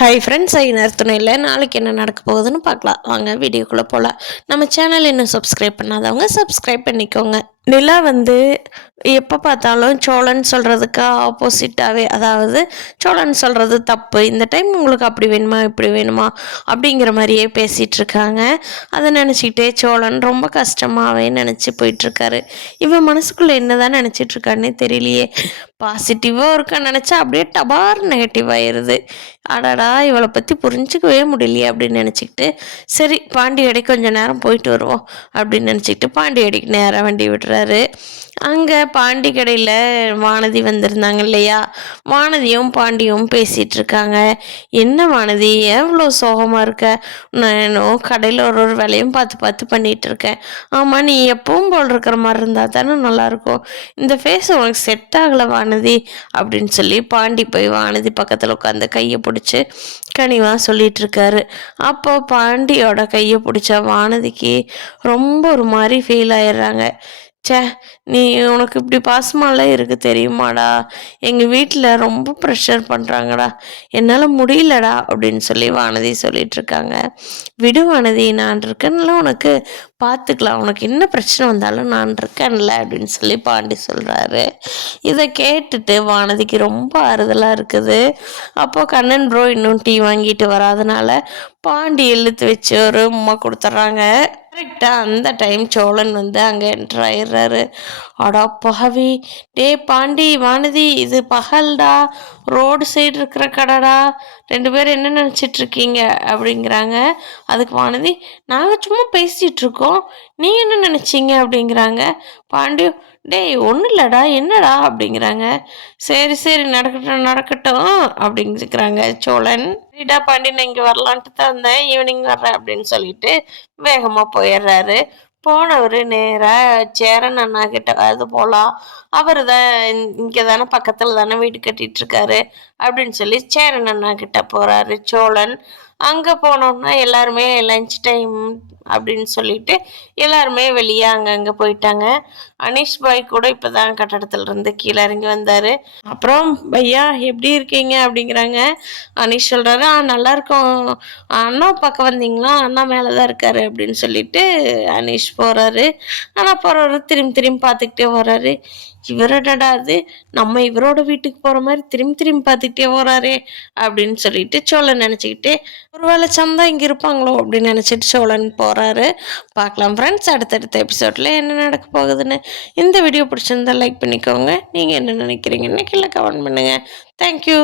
Hi friends, துணையில் நாளைக்கு என்ன நடக்க போகுதுன்னு பார்க்கலாம். வாங்க வீடியோக்குள்ளே போகலாம். நம்ம சேனல் இன்னும் சப்ஸ்கிரைப் பண்ணாதவங்க சப்ஸ்கிரைப் பண்ணிக்கோங்க. நிலா எப்போ பார்த்தாலும் சோழன் சொல்கிறதுக்கு ஆப்போசிட்டாகவே, அதாவது சோழன் சொல்கிறது தப்பு, இந்த டைம் உங்களுக்கு அப்படி வேணுமா இப்படி வேணுமா அப்படிங்கிற மாதிரியே பேசிகிட்டு இருக்காங்க. அதை நினச்சிக்கிட்டே சோழன் ரொம்ப கஷ்டமாகவே நினச்சி போயிட்டுருக்காரு. இவன் மனசுக்குள்ளே என்ன தான் நினச்சிட்ருக்கான்னே தெரியலையே. பாசிட்டிவாக இருக்க நினச்சா அப்படியே டபார் நெகட்டிவ் ஆயிடுது. அடடா, இவளை பற்றி புரிஞ்சிக்கவே முடியலையே அப்படின்னு நினச்சிக்கிட்டு, சரி பாண்டியடிக்கு கொஞ்சம் நேரம் போயிட்டு வருவோம் அப்படின்னு நினச்சிக்கிட்டு பாண்டியடிக்கு நேராக வண்டி விடுறாரு. அங்கே பாண்டி கடையில் வானதி வந்திருந்தாங்க இல்லையா, வானதியும் பாண்டியும் பேசிகிட்டு இருக்காங்க. என்ன வானதி, எவ்வளோ சோகமாக இருக்க? நான் என்னோ கடையில் ஒரு வேலையும் பார்த்து பார்த்து பண்ணிகிட்டு இருக்கேன். ஆமாம், நீ எப்பவும் போல் இருக்கிற மாதிரி இருந்தால் தானே நல்லாயிருக்கும். இந்த ஃபேஸ் உனக்கு செட் ஆகலை வானதி அப்படின்னு சொல்லி பாண்டி போய் வானதி பக்கத்தில் உட்காந்து கையை பிடிச்சி கனிவாக சொல்லிகிட்டு இருக்காரு. அப்போ பாண்டியோட கையை பிடிச்ச வானதிக்கு ரொம்ப ஒரு மாதிரி ஃபீல் ஆயிடுறாங்க. சே, நீ உனக்கு இப்படி பாசமாலாம் இருக்கு தெரியுமாடா? எங்கள் வீட்டில் ரொம்ப ப்ரெஷர் பண்ணுறாங்கடா, என்னால் முடியலடா அப்படின்னு சொல்லி வானதி சொல்லிகிட்ருக்காங்க. விடு வானதி, நான் இருக்கேன்ல, உனக்கு பார்த்துக்கலாம், உனக்கு என்ன பிரச்சனை வந்தாலும் நான் இருக்கேன்ல அப்படின்னு சொல்லி பாண்டி சொல்கிறாரு. இதை கேட்டுட்டு வானதிக்கு ரொம்ப ஆறுதலாக இருக்குது. அப்போது கண்ணன் ப்ரோ இன்னும் டீ வாங்கிட்டு வராதனால பாண்டி இழுத்து வச்சு ஒரு உம்மா கொடுத்துட்றாங்க. கரெக்டாக அந்த டைம் சோழன் அங்கே என்ட்ரு ஆயிடுறாரு. அடா பகவி, டே பாண்டி வானதி, இது பகல்டா, ரோடு சைடு இருக்கிற கடைடா, 2 பேரும் என்ன நினச்சிட்ருக்கீங்க அப்படிங்கிறாங்க. அதுக்கு வானதி, நாங்கள் சும்மா பேசிகிட்டு இருக்கோம், நீ என்ன நினச்சிங்க அப்படிங்கிறாங்க. பாண்டியும், டேய் ஒன்றும் இல்லைடா, என்னடா அப்படிங்கிறாங்க. சரி சரி, நடக்கட்டும் நடக்கட்டும் அப்படிங்கிறாங்க சோழன். சரிடா பாண்டி, நான் இங்கே வரலான்ட்டு தான் இருந்தேன், ஈவினிங் வர்றேன் அப்படின்னு சொல்லிட்டு வேகமாக போயிடுறாரு. போனவர் நேராக சேரன் அண்ணா கிட்ட அது போகலாம், அவர் தான் இங்கே தானே பக்கத்தில் தானே வீடு கட்டிகிட்டு இருக்காரு அப்படின்னு சொல்லி சேரன் அண்ணா கிட்ட போகிறாரு சோழன். அங்கே போனோம்னா எல்லாருமே லஞ்ச் டைம் அப்படின்னு சொல்லிட்டு எல்லாருமே வெளியே அங்கங்கே போயிட்டாங்க. அனீஷ் பாய் கூட இப்போ தான் கட்டடத்துலேருந்து கீழே இறங்கி வந்தார். அப்புறம் பையா எப்படி இருக்கீங்க அப்படிங்கிறாங்க. அனீஷ் சொல்கிறாரு, நல்லா இருக்கோம், அண்ணா பார்க்க வந்தீங்களா, அண்ணா மேலே தான் இருக்காரு அப்படின்னு சொல்லிட்டு அனீஷ் போகிறாரு. ஆனால் போகிறவர் திரும்பி திரும்பி பார்த்துக்கிட்டே போகிறாரு. இவரோடடா அது, நம்ம இவரோட வீட்டுக்கு போகிற மாதிரி திரும்பி திரும்பி பார்த்துக்கிட்டே போகிறாரே அப்படின்னு சொல்லிட்டு சோழன் நினச்சிக்கிட்டு, ஒருவேளை சந்தா இங்கே இருப்பாங்களோ அப்படின்னு நினச்சிட்டு சோழன் போகிறாரு. பார்க்கலாம் ஃப்ரெண்ட்ஸ், அடுத்தடுத்த எபிசோடில் என்ன நடக்க போகுதுன்னு. இந்த வீடியோ பிடிச்சிருந்தா லைக் பண்ணிக்கோங்க. நீங்கள் என்ன நினைக்கிறீங்கன்னு கீழே கமெண்ட் பண்ணுங்கள். தேங்க்யூ.